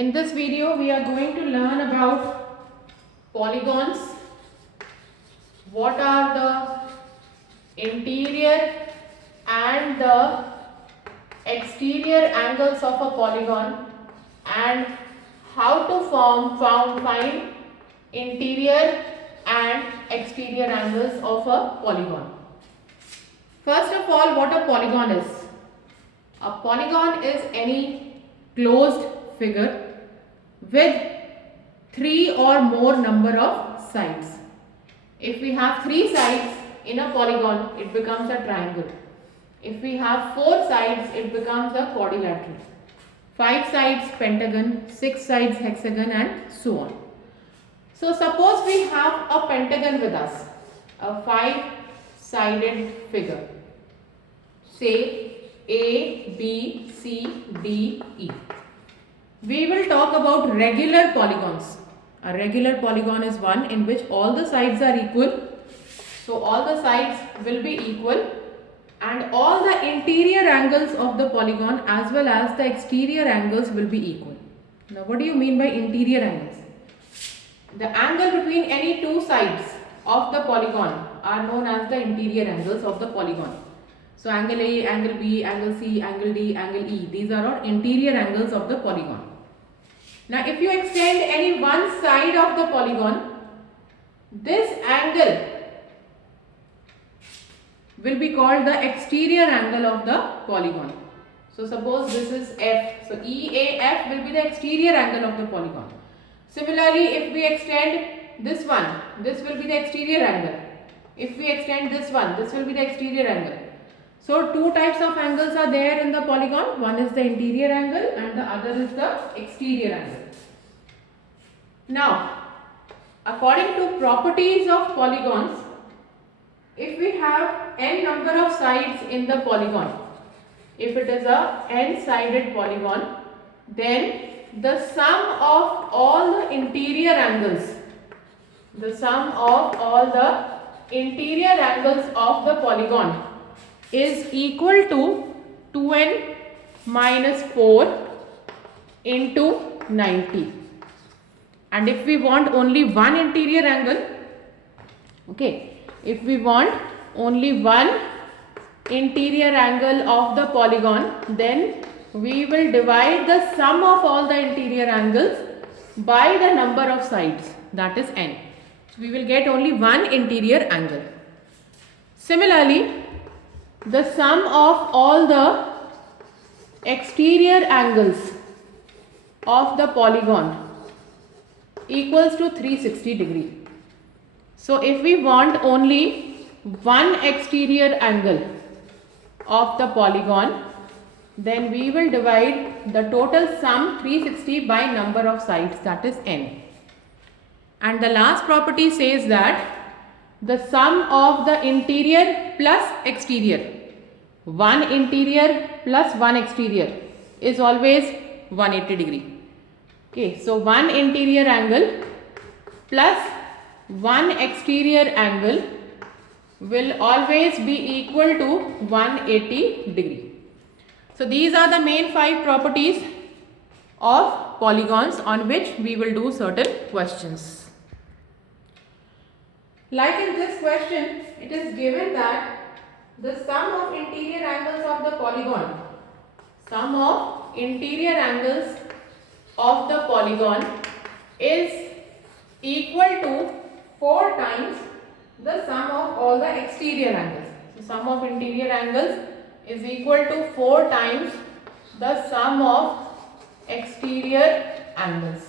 In this video, we are going to learn about polygons. What are the interior and the exterior angles of a polygon, and how to find interior and exterior angles of a polygon. First of all, what a polygon is. A polygon is any closed figure with 3 or more number of sides. If we have 3 sides in a polygon, it becomes a triangle. If we have 4 sides, it becomes a quadrilateral. 5 sides pentagon, 6 sides hexagon, and so on. So suppose we have a pentagon with us, a 5-sided figure. Say A, B, C, D, E. We will talk about regular polygons. A regular polygon is one in which all the sides are equal. So all the sides will be equal, and all the interior angles of the polygon as well as the exterior angles will be equal. Now what do you mean by interior angles? The angle between any 2 sides of the polygon are known as the interior angles of the polygon. So angle A, angle B, angle C, angle D, angle E, these are all interior angles of the polygon. Now if you extend any one side of the polygon, this angle will be called the exterior angle of the polygon. So suppose this is F, so EAF will be the exterior angle of the polygon. Similarly, if we extend this one, this will be the exterior angle. If we extend this one, this will be the exterior angle. So 2 types of angles are there in the polygon. One is the interior angle and the other is the exterior angle. Now, according to properties of polygons, if we have n number of sides in the polygon, if it is a n-sided polygon, then the sum of all the interior angles, the sum of all the interior angles of the polygon is equal to 2n minus 4 into 90. And if we want only one interior angle, okay, if we want only one interior angle of the polygon, then we will divide the sum of all the interior angles by the number of sides, that is n. So we will get only one interior angle. Similarly, the sum of all the exterior angles of the polygon equals to 360 degree. So if we want only one exterior angle of the polygon, then we will divide the total sum 360 by number of sides, that is n. And the last property says that the sum of the interior plus exterior, one interior plus one exterior, is always 180 degree. Okay, so one interior angle plus one exterior angle will always be equal to 180 degree. So these are the main 5 properties of polygons on which we will do certain questions. Like in this question, it is given that the sum of interior angles of the polygon, sum of interior angles of the polygon is equal to 4 times the sum of all the exterior angles. So sum of interior angles is equal to 4 times the sum of exterior angles.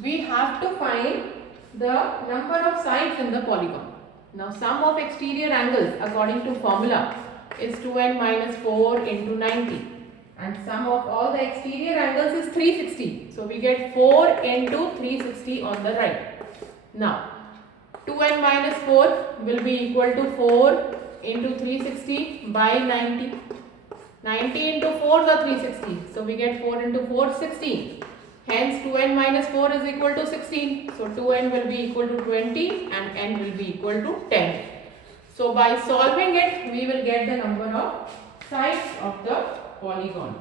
We have to find the number of sides in the polygon. Now sum of exterior angles according to formula is 2n minus 4 into 90, and sum of all the exterior angles is 360. So we get 4 into 360 on the right. Now 2n minus 4 will be equal to 4 into 360 by 90. 90 into 4 is 360. So we get 4 into 4 16. Hence 2n minus 4 is equal to 16. So 2n will be equal to 20 and n will be equal to 10. So by solving it, we will get the number of sides of the polygon.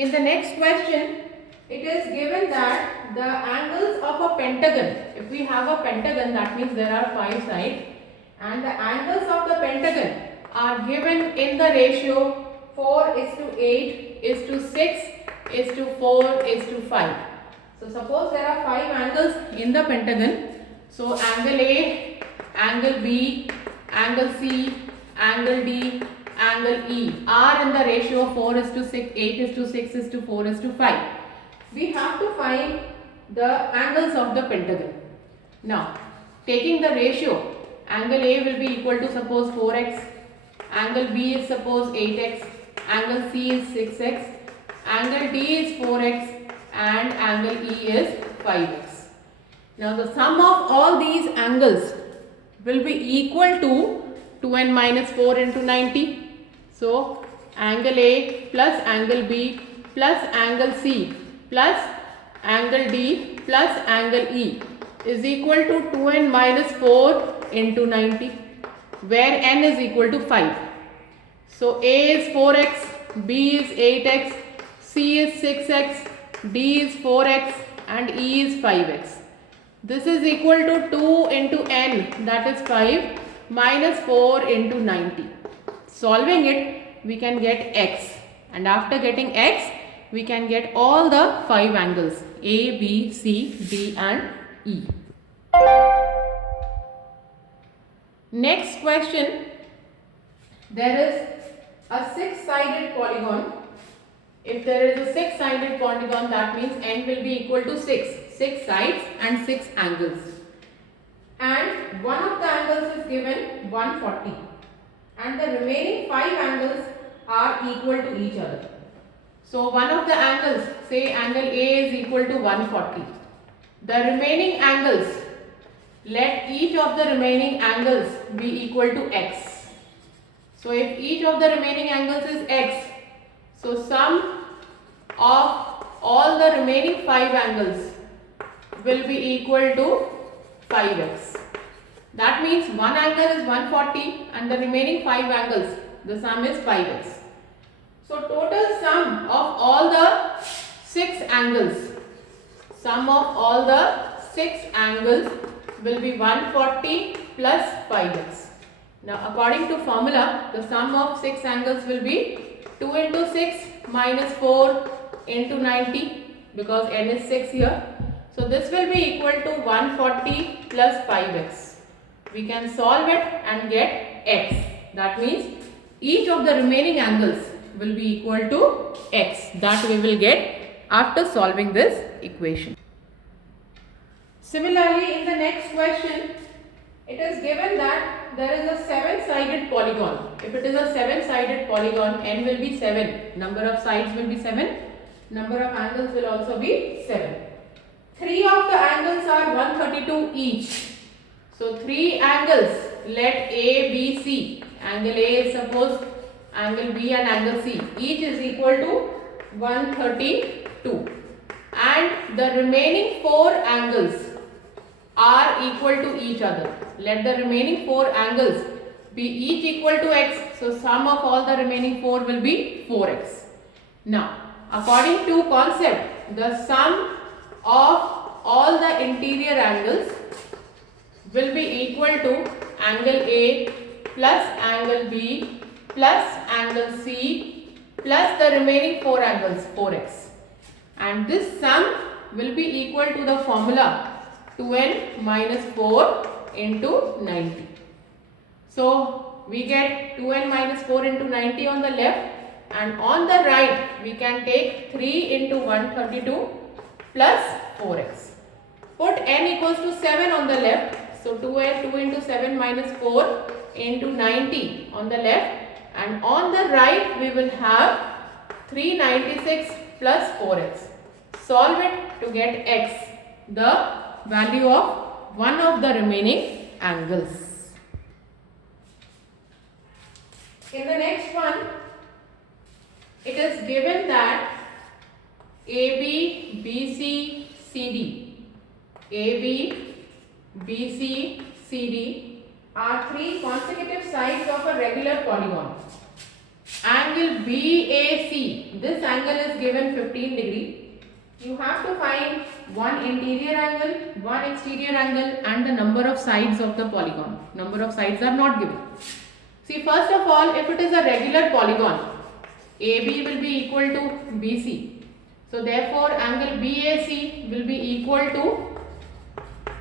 In the next question, it is given that the angles of a pentagon, if we have a pentagon, that means there are 5 sides, and the angles of the pentagon are given in the ratio 4:8:6:4:5. So suppose there are 5 angles in the pentagon. So angle A, angle B, angle C, angle D, angle E are in the ratio 4:6:8:6:4:5. We have to find the angles of the pentagon. Now, taking the ratio, angle A will be equal to suppose 4x, angle B is suppose 8x, angle C is 6x, angle D is 4x, and angle E is 5x. Now the sum of all these angles will be equal to 2n minus 4 into 90. So angle A plus angle B plus angle C plus angle D plus angle E is equal to 2n minus 4 into 90, where n is equal to 5. So A is 4x, B is 8x, C is 6x, D is 4x, and E is 5x. This is equal to 2 into n, that is 5, minus 4 into 90. Solving it, we can get x, and after getting x, we can get all the 5 angles A, B, C, D and E. Next question, there is a 6-sided polygon. If there is a 6-sided polygon, that means n will be equal to 6 sides and 6 angles. And one of the angles is given 140 and the remaining 5 angles are equal to each other. So one of the angles, say angle A is equal to 140. The remaining angles, let each of the remaining angles be equal to x. So if each of the remaining angles is x, so sum of all the remaining 5 angles will be equal to 5x. That means one angle is 140 and the remaining 5 angles, the sum is 5x. So total sum of all the 6 angles, will be 140 plus 5x. Now according to formula, the sum of 6 angles will be 2 into 6 minus 4 into 90, because n is 6 here. So this will be equal to 140 plus 5x. We can solve it and get x. That means each of the remaining angles will be equal to x. That we will get after solving this equation. Similarly, in the next question, it is given that there is a 7-sided polygon. If it is a 7-sided polygon, n will be 7. Number of sides will be 7. Number of angles will also be 7. 3 of the angles are 132 each. So 3 angles, let A, B, C. Angle A is suppose angle B and angle C. Each is equal to 132. And the remaining 4 angles are equal to each other. Let the remaining 4 angles be each equal to x. So sum of all the remaining 4 will be 4x. Now, according to concept, the sum of all the interior angles will be equal to angle A plus angle B plus angle C plus the remaining 4 angles, 4x. And this sum will be equal to the formula 2n minus 4 into 90. So we get 2n minus 4 into 90 on the left, and on the right we can take 3 into 132 plus 4x. Put n equals to 7 on the left. So 2 into 7 minus 4 into 90 on the left, and on the right we will have 396 plus 4x. Solve it to get x, the value of one of the remaining angles. In the next one, it is given that AB, BC, CD, AB, BC, CD are 3 consecutive sides of a regular polygon. angle BAC, this angle is given 15 degree. You have to find one interior angle, one exterior angle and the number of sides of the polygon. Number of sides are not given. See, first of all, if it is a regular polygon, AB will be equal to BC. So therefore angle BAC will be equal to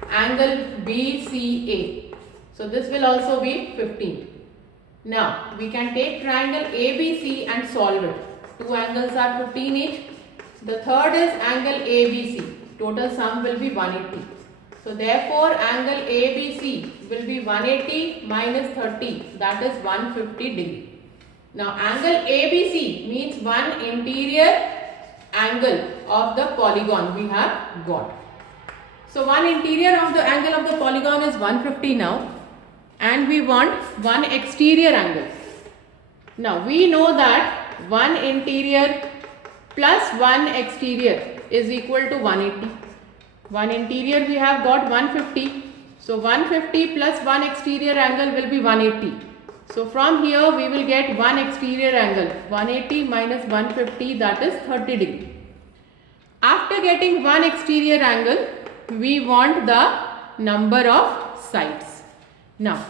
angle BCA. So this will also be 15. Now we can take triangle ABC and solve it. Two angles are 15 each. The third is angle ABC. Total sum will be 180. So therefore angle ABC will be 180 minus 30, that is 150 degree. Now angle ABC means one interior angle of the polygon we have got. So one interior of the angle of the polygon is 150 now, and we want one exterior angle. Now we know that one interior plus one exterior is equal to 180. One interior we have got 150. So 150 plus one exterior angle will be 180. So from here we will get one exterior angle, 180 minus 150, that is 30 degree. After getting one exterior angle, we want the number of sides. Now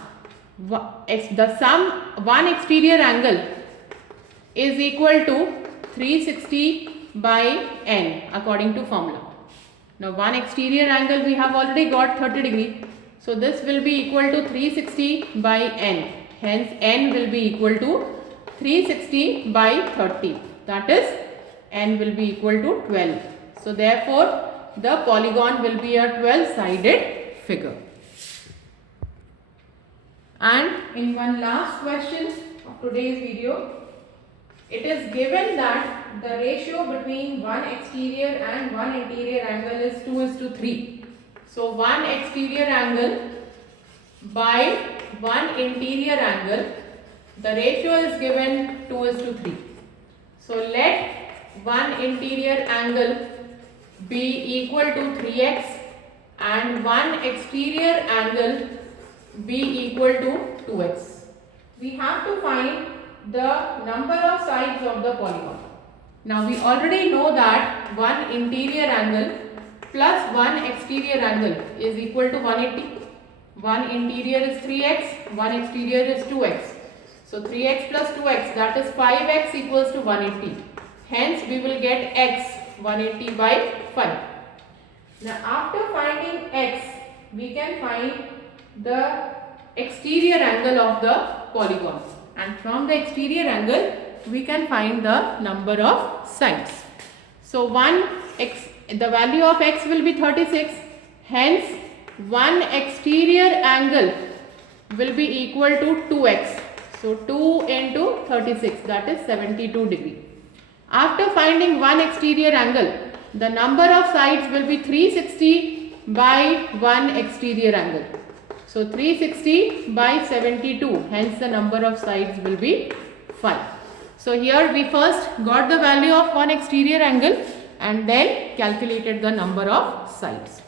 the sum one exterior angle is equal to 360 by n according to formula. Now one exterior angle we have already got 30 degree. So this will be equal to 360 by n. Hence n will be equal to 360 by 30. That is n will be equal to 12. So therefore the polygon will be a 12-sided figure. And in one last question of today's video, it is given that the ratio between one exterior and one interior angle is 2:3. So one exterior angle by one interior angle, the ratio is given 2:3. So let one interior angle be equal to 3x and one exterior angle be equal to 2x. We have to find the number of sides of the polygon. Now we already know that one interior angle plus one exterior angle is equal to 180. One interior is 3x, one exterior is 2x. So 3x plus 2x, that is 5x equals to 180. Hence we will get x, 180 by 5. Now after finding x, we can find the exterior angle of the polygon, and from the exterior angle we can find the number of sides. So the value of x will be 36. Hence one exterior angle will be equal to 2x. So 2 into 36, that is 72 degree. After finding one exterior angle, the number of sides will be 360 by one exterior angle. So 360 by 72, hence the number of sides will be 5. So here we first got the value of one exterior angle and then calculated the number of sides.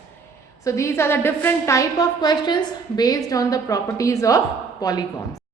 So these are the different type of questions based on the properties of polygons.